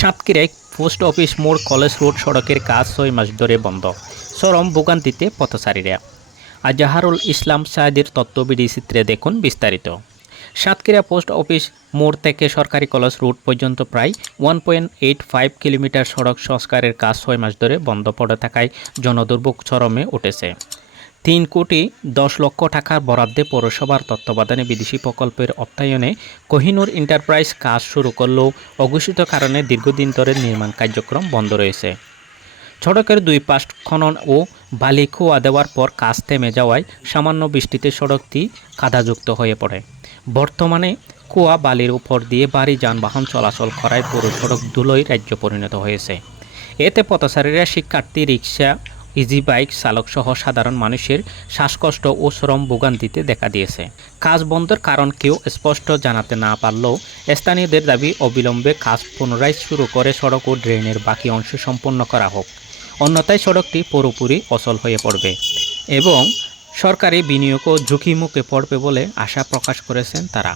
সাতক্ষীরায় post office মোড় college road সড়কের কাজ ছয় মাস ধরে বন্ধ। চরম ভোগান্তিতে পথচারীরা। আজাহারুল ইসলাম সাহেদের তত্ত্ববিধি চিত্রে দেখুন বিস্তারিত। সাতক্ষীরা পোস্ট অফিস মোড় থেকে সরকারি কলেজ রোড পর্যন্ত প্রায় one point eight five kilometre সড়ক সংস্কারের কাজ ছয় মাস ধরে বন্ধ পড়ে থাকায় জনদুর্ভোগ চরমে উঠেছে। তিন কোটি দশ লক্ষ টাকার বরাদ্দে পৌরসভার তত্ত্বাবধানে বিদেশি প্রকল্পের অর্থায়নে কোহিনুর এন্টারপ্রাইজ কাজ শুরু করলেও অঘোষিত কারণে দীর্ঘদিন ধরে নির্মাণ কার্যক্রম বন্ধ রয়েছে। সড়কের দুই পাশ খনন ও বালি খোয়া দেওয়ার পর কাজ থেমে যাওয়ায় সামান্য বৃষ্টিতে সড়কটি কাদাযুক্ত হয়ে পড়ে। বর্তমানে কুয়া বালির উপর দিয়ে ভারী যানবাহন চলাচল করায় পুরো সড়ক ধুলোয় রাজ্য পরিণত হয়েছে। এতে পথচারীরা, শিক্ষার্থী, রিক্সা ইজি বাইক চালকসহ সাধারণ মানুষের শ্বাসকষ্ট ও শ্রম ভোগান্তিতে দেখা দিয়েছে। কাজ বন্ধের কারণ কেউ স্পষ্ট জানাতে না পারলেও স্থানীয়দের দাবি অবিলম্বে কাজ পুনরায় শুরু করে সড়ক ও ড্রেনের বাকি অংশ সম্পন্ন করা হোক। অন্যথায় সড়কটি পুরোপুরি অচল হয়ে পড়বে এবং সরকারি বিনিয়োগও ঝুঁকি মুখে পড়বে বলে আশা প্রকাশ করেছেন তারা।